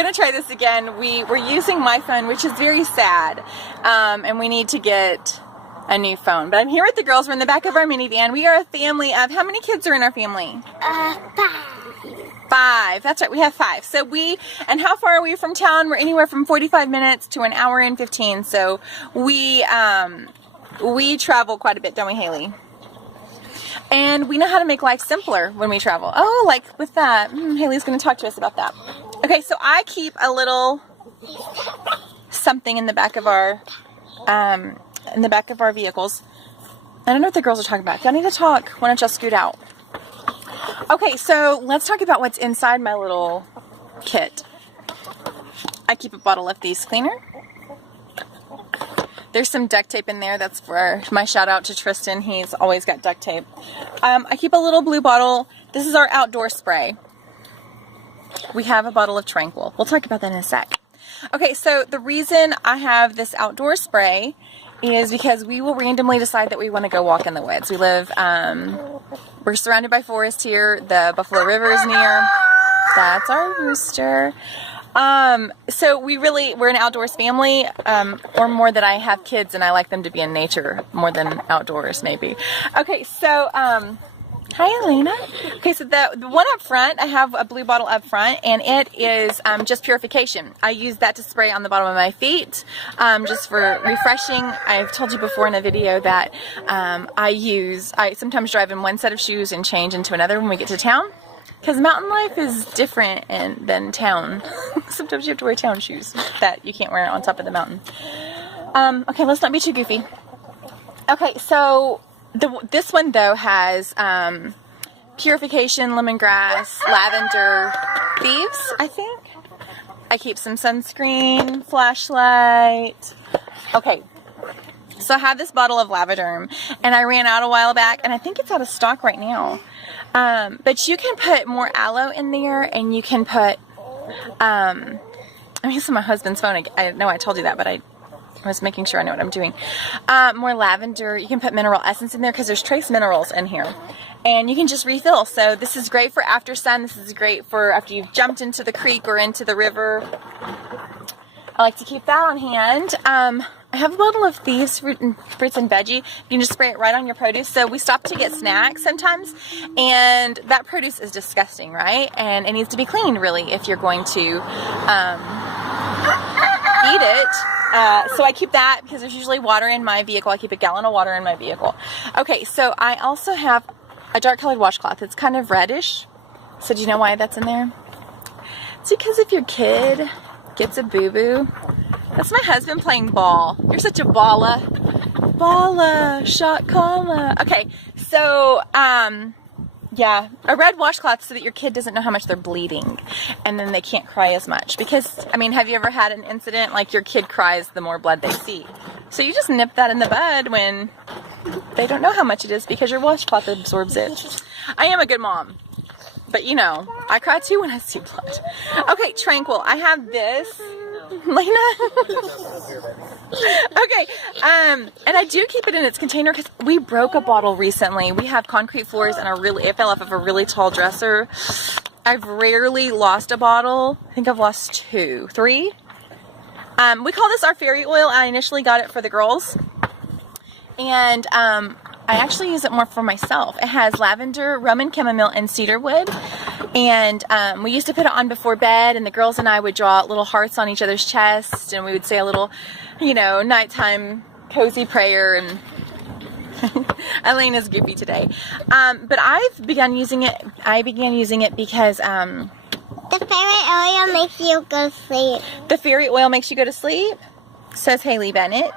gonna try this again. We're using my phone, which is very sad, and we need to get a new phone. But I'm here with the girls. We're in the back of our minivan. We are a family of, how many kids are in our family? 5. That's right, we have 5. So and how far are we from town? We're anywhere from 45 minutes to an hour and 15. So we travel quite a bit, don't we, Haley? And we know how to make life simpler when we travel. Oh, like with that. Haley's going to talk to us about that. Okay, so I keep a little something in the back of our vehicles. I don't know what the girls are talking about. If y'all need to talk, why don't y'all scoot out? Okay, so let's talk about what's inside my little kit. I keep a bottle of Thieves Cleaner. There's some duct tape in there. That's for my shout out to Tristan. He's always got duct tape. I keep a little blue bottle. This is our outdoor spray. We have a bottle of Tranquil. We'll talk about that in a sec. Okay, so the reason I have this outdoor spray is because we will randomly decide that we want to go walk in the woods. We live, we're surrounded by forest here. The Buffalo River is near. That's our rooster. So we're an outdoors family, or more that I have kids and I like them to be in nature more than outdoors maybe. Okay, so, hi Elena. Okay, so the one up front, I have a blue bottle up front, and it is just purification. I use that to spray on the bottom of my feet, just for refreshing. I've told you before in a video that I sometimes drive in one set of shoes and change into another when we get to town. Because mountain life is different than town. Sometimes you have to wear town shoes that you can't wear on top of the mountain. Okay, let's not be too goofy. Okay, so this one though has purification, lemongrass, lavender, thieves, I think. I keep some sunscreen, flashlight. Okay, so I have this bottle of Lavaderm, and I ran out a while back, and I think it's out of stock right now. But you can put more aloe in there, and you can put, I'm using my husband's phone. I know I told you that, but I was making sure I know what I'm doing. More lavender. You can put mineral essence in there because there's trace minerals in here. And you can just refill. So this is great for after sun. This is great for after you've jumped into the creek or into the river. I like to keep that on hand. I have a bottle of Thieves fruits and veggie. You can just spray it right on your produce. So we stop to get snacks sometimes, and that produce is disgusting, right? And it needs to be cleaned, really, if you're going to eat it. So I keep that because there's usually water in my vehicle. I keep a gallon of water in my vehicle. Okay, so I also have a dark colored washcloth. It's kind of reddish. So do you know why that's in there? It's because if your kid gets a boo-boo, that's my husband playing ball. You're such a balla. Balla, shot caller. Okay, so, yeah, a red washcloth so that your kid doesn't know how much they're bleeding, and then they can't cry as much. Because, I mean, have you ever had an incident like your kid cries the more blood they see? So you just nip that in the bud when they don't know how much it is because your washcloth absorbs it. I am a good mom. But you know, I cry too when I see blood. Okay, Tranquil. I have this. Lena? Okay, and I do keep it in its container because we broke a bottle recently. We have concrete floors and it fell off of a really tall dresser. I've rarely lost a bottle. I think I've lost 2, 3. We call this our fairy oil. I initially got it for the girls. And I actually use it more for myself. It has lavender, Roman chamomile, and cedarwood. And we used to put it on before bed, and the girls and I would draw little hearts on each other's chest, and we would say a little, you know, nighttime cozy prayer. And Elena's goofy today. But I've begun using it. I began using it because the fairy oil makes you go to sleep. The fairy oil makes you go to sleep, says Haley Bennett.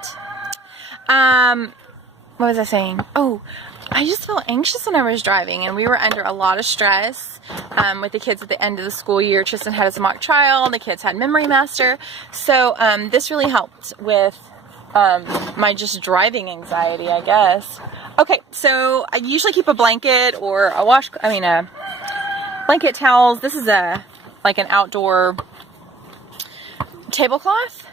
What was I saying? Oh, I just felt anxious when I was driving, and we were under a lot of stress with the kids at the end of the school year. Tristan had his mock trial, and the kids had Memory Master. So this really helped with my just driving anxiety, I guess. Okay, so I usually keep a blanket or a blanket, towels. This is like an outdoor tablecloth.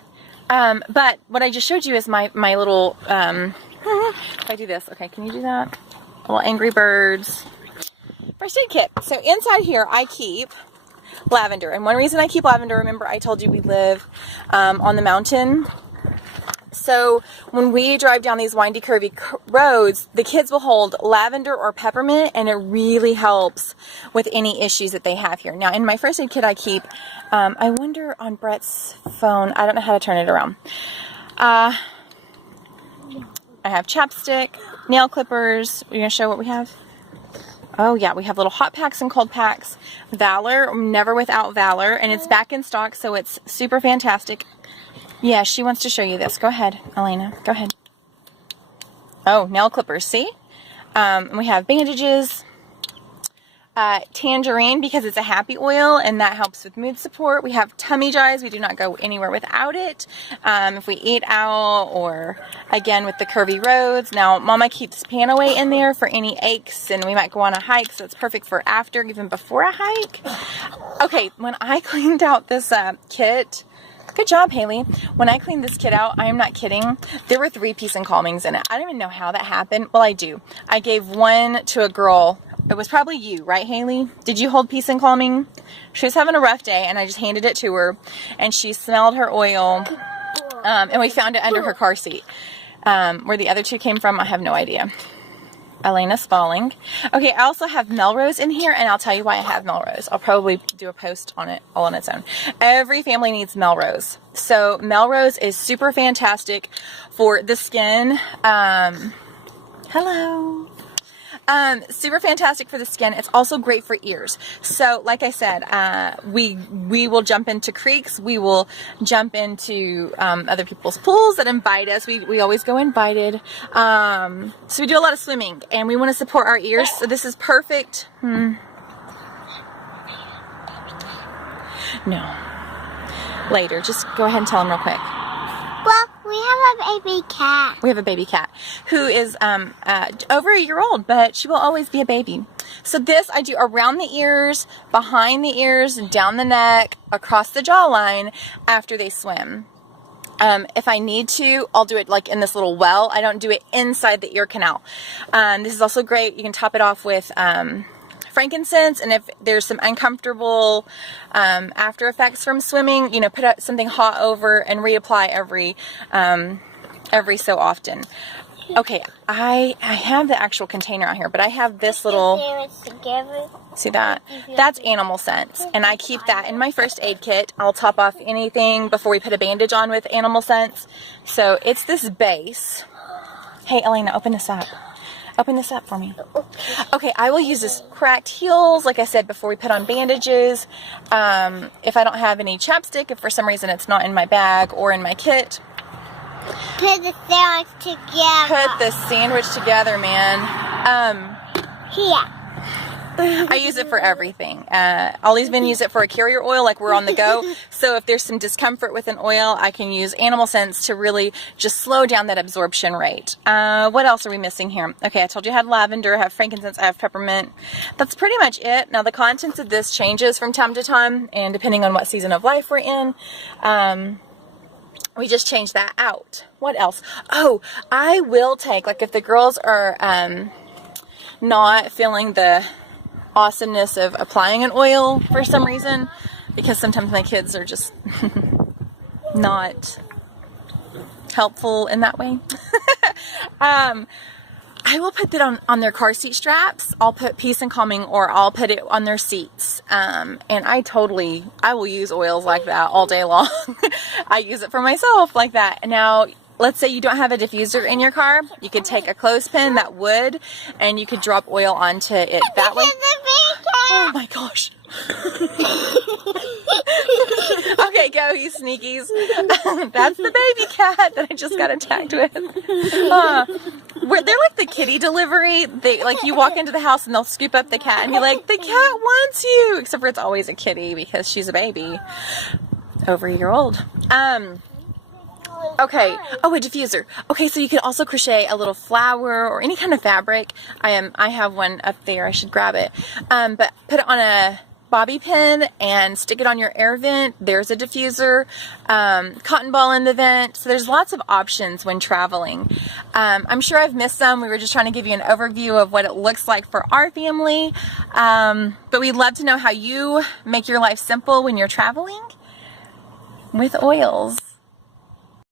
But what I just showed you is my little, if I do this, okay, can you do that? Little Angry Birds first aid kit. So inside here I keep lavender. And one reason I keep lavender, remember I told you we live on the mountain. So when we drive down these windy, curvy roads, the kids will hold lavender or peppermint, and it really helps with any issues that they have here. Now, in my first aid kit I keep, I wonder on Brett's phone, I don't know how to turn it around. I have chapstick, nail clippers. We're going to show what we have. Oh yeah, we have little hot packs and cold packs. Valor, never without Valor, and it's back in stock, so it's super fantastic. Yeah, she wants to show you this. Go ahead, Elena. Go ahead. Oh, nail clippers, see? We have bandages, tangerine because it's a happy oil and that helps with mood support. We have tummy jives. We do not go anywhere without it. If we eat out or again with the curvy roads. Now, Mama keeps Panaway in there for any aches and we might go on a hike, so it's perfect for after, even before a hike. Okay, when I cleaned out this kit, good job, Haley. When I cleaned this kit out, I am not kidding, there were 3 peace and calmings in it. I don't even know how that happened. Well, I do. I gave one to a girl. It was probably you, right, Haley? Did you hold peace and calming? She was having a rough day, and I just handed it to her, and she smelled her oil, and we found it under her car seat. Where the other 2 came from, I have no idea. Elena Spalling. Okay, I also have Melrose in here, and I'll tell you why I have Melrose. I'll probably do a post on it all on its own. Every family needs Melrose. So Melrose is super fantastic for the skin. Hello. Super fantastic for the skin. It's also great for ears. So like I said, we will jump into creeks. We will jump into other people's pools that invite us. We always go invited. So we do a lot of swimming and we want to support our ears. So this is perfect. No. Later. Just go ahead and tell them real quick. Well, we have a baby cat. We have a baby cat who is over a year old, but she will always be a baby. So this I do around the ears, behind the ears, down the neck, across the jawline after they swim. If I need to, I'll do it like in this little well. I don't do it inside the ear canal. This is also great. You can top it off with frankincense, and if there's some uncomfortable after effects from swimming, you know, put out something hot over and reapply every so often. Okay, I have the actual container out here, but I have this little, see that? That's Animal Sense, and I keep that in my first aid kit. I'll top off anything before we put a bandage on with Animal Sense. So it's this base. Hey, Elena, open this up. Open this up for me. Okay, I will use this cracked heels, like I said, before we put on bandages. If I don't have any chapstick, if for some reason it's not in my bag or in my kit. Put the sandwich together. Put the sandwich together, man. Here. I use it for everything. I'll even use it for a carrier oil, like we're on the go. So if there's some discomfort with an oil, I can use Animal Sense to really just slow down that absorption rate. What else are we missing here? Okay, I told you I had lavender, I have frankincense, I have peppermint. That's pretty much it. Now the contents of this changes from time to time, and depending on what season of life we're in, we just change that out. What else? Oh, I will take, like if the girls are not feeling the awesomeness of applying an oil for some reason, because sometimes my kids are just not helpful in that way. I will put that on their car seat straps. I'll put Peace and Calming, or I'll put it on their seats. And I will use oils like that all day long. I use it for myself like that. Now, let's say you don't have a diffuser in your car. You could take a clothespin that would, and you could drop oil onto it that way. Oh my gosh. Okay, go, you sneakies. That's the baby cat that I just got attacked with. They're like the kitty delivery. They like, you walk into the house and they'll scoop up the cat and be like, the cat wants you. Except for it's always a kitty because she's a baby. Over a year old. Okay. Oh, a diffuser. Okay, so you can also crochet a little flower or any kind of fabric. I have one up there. I should grab it. But put it on bobby pin and stick it on your air vent. There's a diffuser, cotton ball in the vent. So there's lots of options when traveling. I'm sure I've missed some. We were just trying to give you an overview of what it looks like for our family. But we'd love to know how you make your life simple when you're traveling with oils.